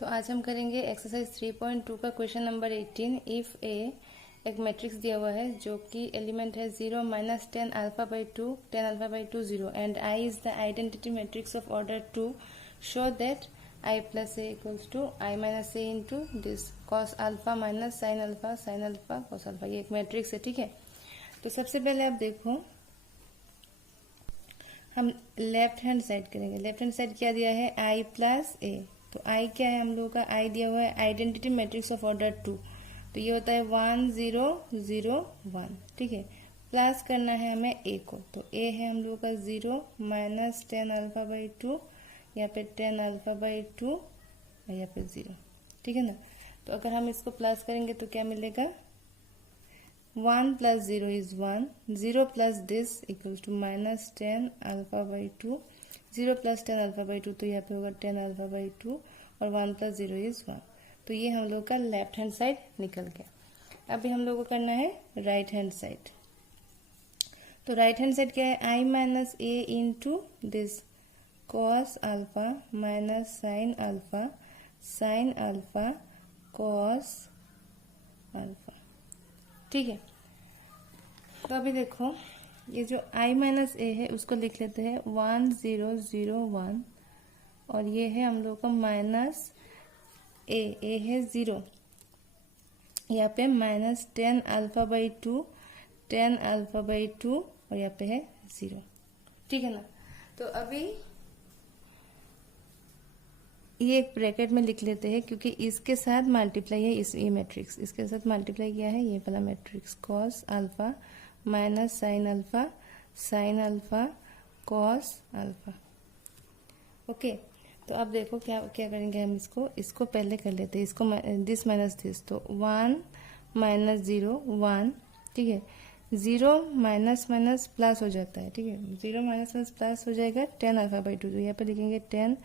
तो आज हम करेंगे एक्सरसाइज 3.2 का क्वेश्चन नंबर 18। इफ एक मैट्रिक्स दिया हुआ है जो कि एलिमेंट है 0 minus 10 alpha by 2 10 alpha by 2 0 and I is the identity matrix of order 2 show that I plus A equals to I minus A into this cos alpha minus sine alpha cos alpha. ये एक matrix है, ठीक है। तो सबसे पहले आप देखो, हम लेफ्ट हैंड साइड करेंगे। लेफ्ट हैंड साइड क्या दिया है, आई प्लस ए। तो आई क्या है, हम लोगों का आई दिया हुआ है आइडेंटिटी मैट्रिक्स ऑफ ऑर्डर 2। तो ये होता है 1 0 0 1, ठीक है। प्लस करना है हमें ए को, तो ए है हम लोगों का 0 माइनस 10 अल्फा बाई 2, यहाँ पे 10 अल्फा बाई 2 और यहाँ पे 0, ठीक है ना। तो अगर हम इसको प्लस करेंगे तो क्या मिलेगा, 1 plus 0 is 1, 0 plus this equals to minus 10 alpha by 2, 0 plus 10 alpha by 2, तो यहाँ पे होगा 10 अल्फा बाई 2 और 1 plus 0 is 1। तो ये हम लोग का लेफ्ट हैंड साइड निकल गया। अभी हम लोग को करना है राइट हैंड साइड। तो राइट हैंड साइड क्या है, I minus A into this cos alpha minus sine alpha cos alpha, ठीक है। तो अभी देखो, ये जो i माइनस ए है उसको लिख लेते हैं 1 0 0 1, और ये है हम लोग का माइनस ए है 0, यहाँ पे minus 10 alpha by 2 10 alpha by 2 और यहाँ पे है 0, ठीक है ना। तो अभी ये एक ब्रैकेट में लिख लेते हैं क्योंकि इसके साथ मल्टीप्लाई है, इस ये मैट्रिक्स इसके साथ मल्टीप्लाई किया है, ये वाला matrix cos alpha minus sine alpha cos alpha. Okay, तो अब देखो क्या क्या करेंगे हम, इसको पहले कर लेते हैं, इसको दिस माइनस दिस, तो 1 माइनस 0 1, ठीक है। 0 माइनस माइनस प्लस हो जाता है, ठीक है। 0 माइनस माइनस प्लस हो जाएगा 10 अल्फा बाई 2, तो यहाँ पे लिखेंगे 10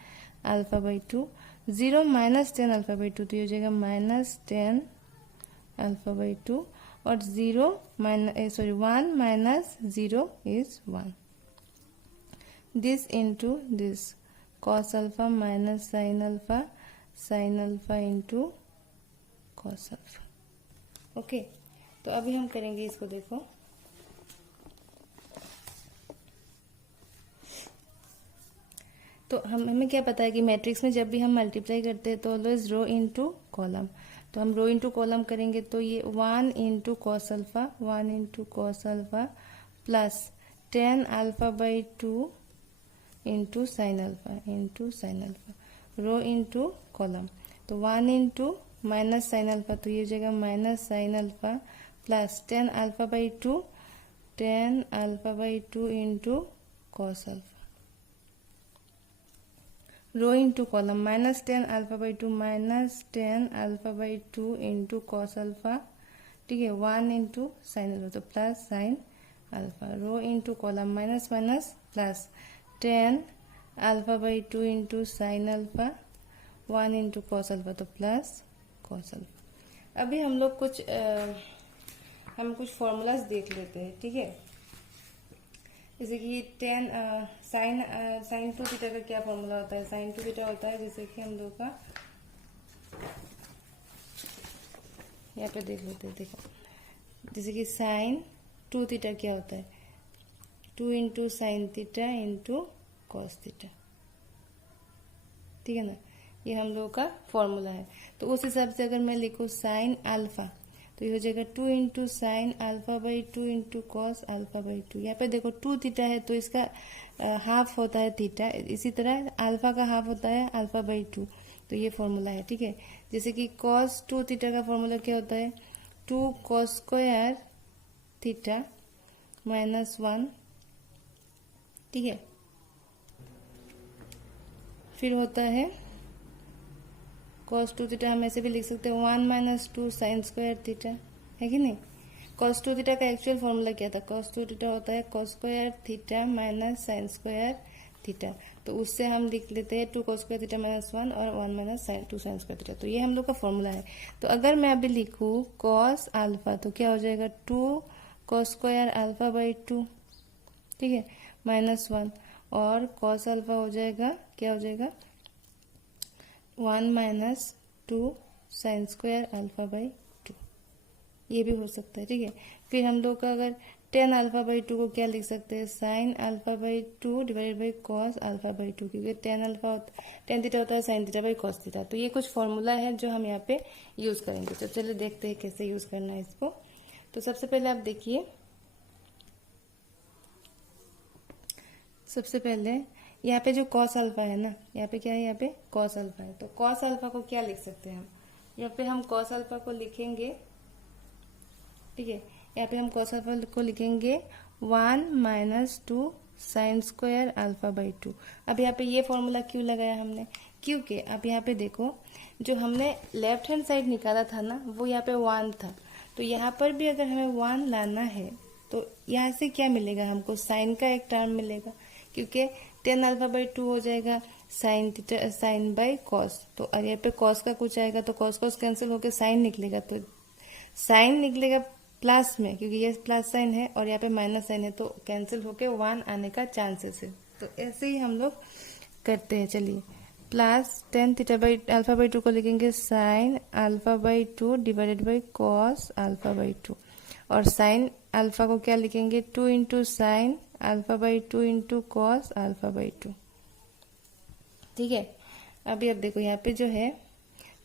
alpha by 2, 0 minus 10 alpha by 2, तो ये हो जाएगा माइनस 10 अल्फा बाई 2, और 1 minus 0 is 1। This into this cos alpha minus sine alpha into cos alpha. Okay, तो अभी हम करेंगे इसको, देखो तो हमें क्या पता है कि मैट्रिक्स में जब भी हम मल्टीप्लाई करते हैं तो ऑलवेज रो इनटू कॉलम। तो हम रो इनटू कॉलम करेंगे, तो ये 1 into cos alpha plus 10 alpha by 2 into sine alpha row into column. तो 1 इंटू माइनस साइन अल्फा, तो ये हो जाएगा minus sine alpha plus 10 alpha by 2 into cos alpha row into column, minus 10 alpha by 2 into cos alpha, ठीक है। 1 into sine alpha, तो plus sine alpha row into column, minus minus plus 10 alpha by 2 into sine alpha 1 into cos alpha, तो plus cos alpha. अभी हम लोग हम कुछ formulas देख लेते हैं, ठीक है। जैसे कि 10 साइन 2 थीटा का क्या फॉर्मूला होता है, साइन 2 थीटा होता है, जैसे कि हम लोग का यहाँ पे देख लेते हैं। देखो, जैसे कि साइन 2 थीटा क्या होता है, 2 into sine theta into cos theta, ठीक है ना। ये हम लोग का फॉर्मूला है। तो उस हिसाब से अगर मैं लिखूँ साइन अल्फा, तो ये हो जाएगा 2 into sine alpha by 2 into cos alpha by 2। यहाँ पे देखो 2 थीटा है तो इसका हाफ होता है थीटा, इसी तरह अल्फा का हाफ होता है अल्फा बाई 2। तो ये फॉर्मूला है, ठीक है। जैसे कि कॉस 2 थीटा का फॉर्मूला क्या होता है, 2 कॉस स्क्वायर थीटा माइनस 1, ठीक है। फिर होता है कॉस 2 थीटा, हम ऐसे भी लिख सकते हैं 1 माइनस 2 साइन स्क्वायर थीटा, है कि नहीं। कॉस 2 थीटा का एक्चुअल फॉर्मूला क्या था, कॉस 2 थीटा होता है cos square theta minus sine square theta. तो उससे हम लिख लेते हैं 2 कॉस स्क्वायर थीटा माइनस 1 और 1 माइनस 2 साइन स्क्वायर थीटा। तो ये हम लोग का फॉर्मूला है। तो अगर मैं अभी लिखूँ कॉस अल्फा, तो क्या हो जाएगा 2 कॉस स्क्वायर अल्फा बाई 2, ठीक है, माइनस 1, और कॉस अल्फा हो जाएगा, क्या हो जाएगा 1 minus 2 sine square alpha by 2, ये भी हो सकता है। ठीक है, फिर हम लोग का अगर टेन अल्फा बाई 2 को क्या लिख सकते हैं, sine alpha by 2 divided by cos alpha by 2, क्योंकि टेन थीटा होता है sine theta by cos theta. तो ये कुछ फॉर्मूला है जो हम यहाँ पे यूज करेंगे। तो चलिए देखते हैं कैसे यूज करना है इसको। तो सबसे पहले आप देखिए, सबसे पहले यहाँ पे जो कॉस अल्फा है ना, यहाँ पे क्या है, यहाँ पे कॉस अल्फा है। तो कॉस अल्फा को क्या लिख सकते हैं हम, यहाँ पे हम कॉस अल्फा को लिखेंगे, ठीक है, यहाँ पे हम कॉस अल्फा को लिखेंगे 1 minus 2 sine square alpha by 2। अब यहाँ पे ये फॉर्मूला क्यों लगाया हमने, क्योंकि अब यहाँ पे देखो, जो हमने लेफ्ट हैंड साइड निकाला था ना, वो यहाँ पे 1 था। तो यहाँ पर भी अगर हमें 1 लाना है तो यहाँ से क्या मिलेगा हमको, साइन का एक टर्म मिलेगा, क्योंकि टेन अल्फा बाई 2 हो जाएगा साइन बाई कॉस। तो अब यहाँ पे कॉस का कुछ आएगा तो कॉस कॉस कैंसिल होकर साइन निकलेगा, तो साइन निकलेगा प्लस में, क्योंकि ये प्लस साइन है और यहाँ पे माइनस साइन है, तो कैंसिल होके 1 आने का चांसेस है। तो ऐसे ही हम लोग करते हैं। चलिए, plus tan theta by alpha by 2 को लिखेंगे sine alpha by 2 divided by cos alpha by 2, और साइन अल्फा को क्या लिखेंगे, 2 into sine alpha by 2 into cos alpha by 2। ठीक है, अभी आप देखो यहाँ पे जो है,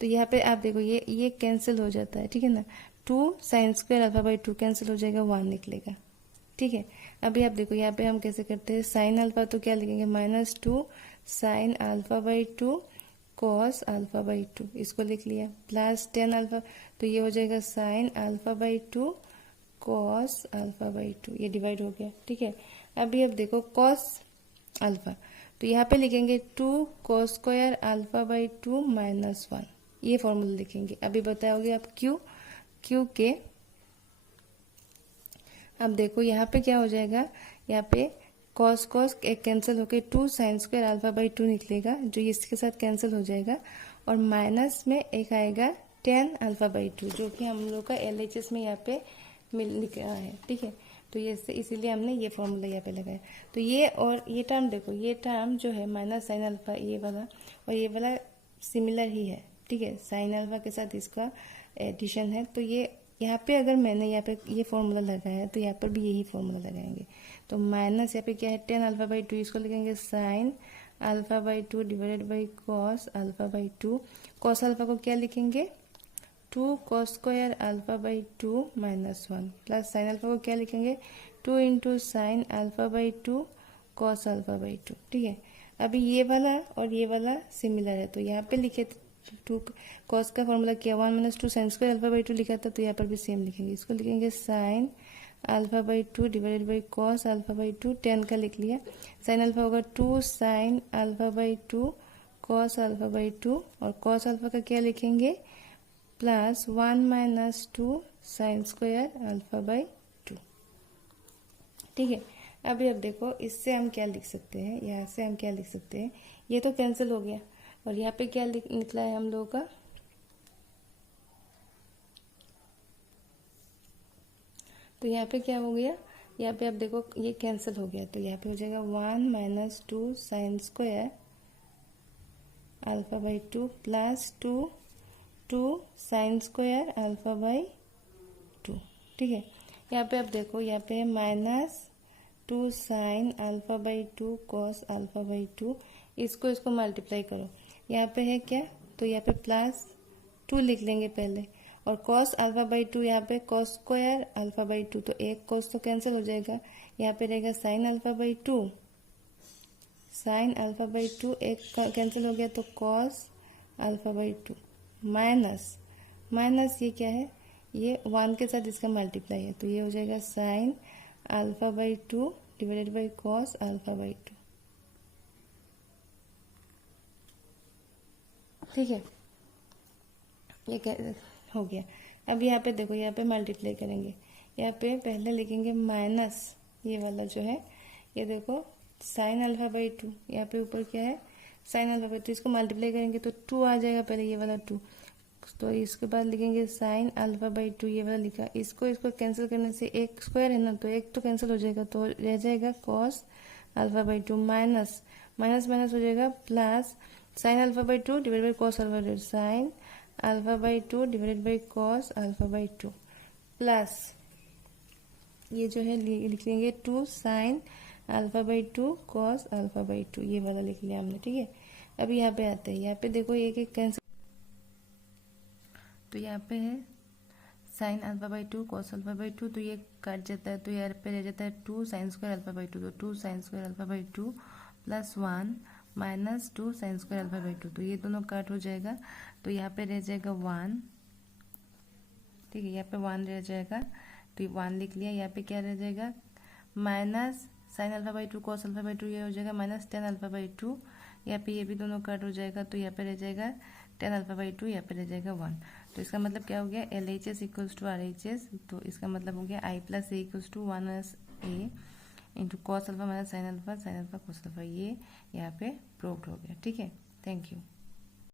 तो यहाँ पे आप देखो ये कैंसिल हो जाता है। ठीक है ना, 2 sine square alpha by 2 cancel हो जाएगा, 1 निकलेगा। ठीक है, अभी आप देखो यहाँ पे हम कैसे करते हैं, साइन अल्फा तो क्या लिखेंगे, minus 2 sine alpha by 2 cos alpha by 2, इसको लिख लिया, प्लस टेन अल्फा, तो ये हो जाएगा sine alpha by 2 cos alpha by 2, ये डिवाइड हो गया। ठीक है, अभी अब देखो कॉस अल्फा, तो यहाँ पे लिखेंगे 2 cos square alpha by 2 minus 1, ये फॉर्मूला लिखेंगे। अभी बताओगे आप क्यों के, अब देखो यहाँ पे क्या हो जाएगा, यहाँ पे कॉस कॉस एक कैंसिल होके 2 साइन स्क्वायर अल्फा बाई 2 निकलेगा, जो इसके साथ कैंसिल हो जाएगा, और माइनस में एक आएगा 10 अल्फा बाई 2, जो कि हम लोग का LHS में यहाँ पे लिख रहा है। ठीक है, तो ये इसीलिए हमने ये फॉर्मूला यहाँ पे लगाया। तो ये और ये टर्म देखो, ये टर्म जो है माइनस साइन अल्फा, ये वाला और ये वाला सिमिलर ही है। ठीक है, साइन अल्फा के साथ इसका एडिशन है। तो ये यहाँ पे अगर मैंने यहाँ पे ये फॉर्मूला लगाया है तो यहाँ पर भी यही फॉर्मूला लगाएंगे। तो माइनस यहाँ पे क्या है, 10 अल्फा बाई 2, इसको लिखेंगे sine alpha by 2 divided by cos alpha by 2। Cos alpha को क्या लिखेंगे, 2 cos square alpha by 2 minus 1, plus sine alpha को क्या लिखेंगे, 2 into sine alpha by 2 cos alpha by 2। ठीक है, अभी ये वाला और ये वाला सिमिलर है, तो यहाँ पे लिखे 2 कॉस का फॉर्मूला किया, 1 minus 2 sine square alpha by 2 लिखा था, तो यहाँ पर भी सेम लिखेंगे, इसको लिखेंगे sine alpha by 2 divided by cos alpha by 2, 10 का लिख लिया, साइन अल्फा होगा 2 sine alpha by 2 cos alpha by 2, और कॉस अल्फा का क्या लिखेंगे, plus 1 minus 2 sine square alpha by 2। ठीक है, अभी अब देखो इससे हम क्या लिख सकते हैं, यहाँ से हम क्या लिख सकते हैं, ये तो कैंसिल हो गया, और यहाँ पे क्या निकला है हम लोगों का, तो यहाँ पे क्या हो गया, यहाँ पे अब देखो ये कैंसिल हो गया, तो यहाँ पे हो जाएगा 1 minus 2 sine square alpha by 2 plus 2 sine square alpha by 2। ठीक है, यहाँ पे अब देखो, यहाँ पे minus 2 sine alpha by 2 cos alpha by 2, इसको मल्टीप्लाई करो, यहाँ पे है क्या, तो यहाँ पे प्लस 2 लिख लेंगे पहले, और कॉस अल्फा बाई 2, यहाँ पे कॉस स्क्वायर अल्फा बाई 2, तो एक कॉस तो कैंसिल हो जाएगा, यहाँ पे रहेगा sine alpha by 2, sine alpha by 2 एक कैंसिल हो गया, तो कॉस अल्फा बाई 2 माइनस ये क्या है, ये 1 के साथ इसका मल्टीप्लाई है, तो ये हो जाएगा sine alpha by 2 divided by cos alpha by 2। ठीक है, ये हो गया। अब यहाँ पे देखो, यहाँ पे मल्टीप्लाई करेंगे, यहाँ पे पहले लिखेंगे माइनस ये वाला जो है, ये देखो साइन अल्फा बाई 2, यहाँ पे ऊपर क्या है साइन अल्फा बाई 2, इसको मल्टीप्लाई करेंगे तो 2 आ जाएगा, पहले ये वाला 2, तो इसके बाद लिखेंगे साइन अल्फा बाई 2, ये वाला लिखा, इसको कैंसिल करने से एक स्क्वायर है ना, तो एक तो कैंसिल हो जाएगा, तो रह जाएगा cos alpha by 2 minus minus हो जाएगा plus sine alpha by 2 divide by cos alpha by 2, sine alpha by 2 divided by cos alpha by 2 plus ये जो है लिख लेंगे 2 sine alpha by 2 cos alpha by 2, ये वाला लिख लिया हमने, ठीक है। अब यहाँ पे आते हैं, यहाँ पे देखो एक एक कैंसिल, तो यहाँ पे है sine alpha by 2 cos alpha by 2, तो ये कट जाता है, तो यहाँ पे रह जाता है 2 साइन स्क्वायर अल्फा बाई 2, तो 2 sine square alpha by 2 plus 1 minus 2 sine square alpha by 2, तो ये दोनों कट हो जाएगा, तो यहाँ पे रह जाएगा 1, ठीक है, यहाँ पे 1 रह जाएगा, तो ये 1 लिख लिया। यहाँ पे क्या रह जाएगा minus sine alpha by 2 cos alpha by 2, ये हो जाएगा माइनस टेन अल्फा बाई 2, यहाँ पे ये भी दोनों कट हो जाएगा, तो यहाँ पे रह जाएगा टेन अल्फा बाई 2, यहाँ पे रह जाएगा 1, तो इसका मतलब क्या हो गया LHS इक्वल्स टू RHS, तो इसका मतलब हो गया I plus A equals to 1 A into cos alpha minus sine alpha cos alpha, ये यहाँ पे प्रूव्ड हो गया, ठीक है। Thank you.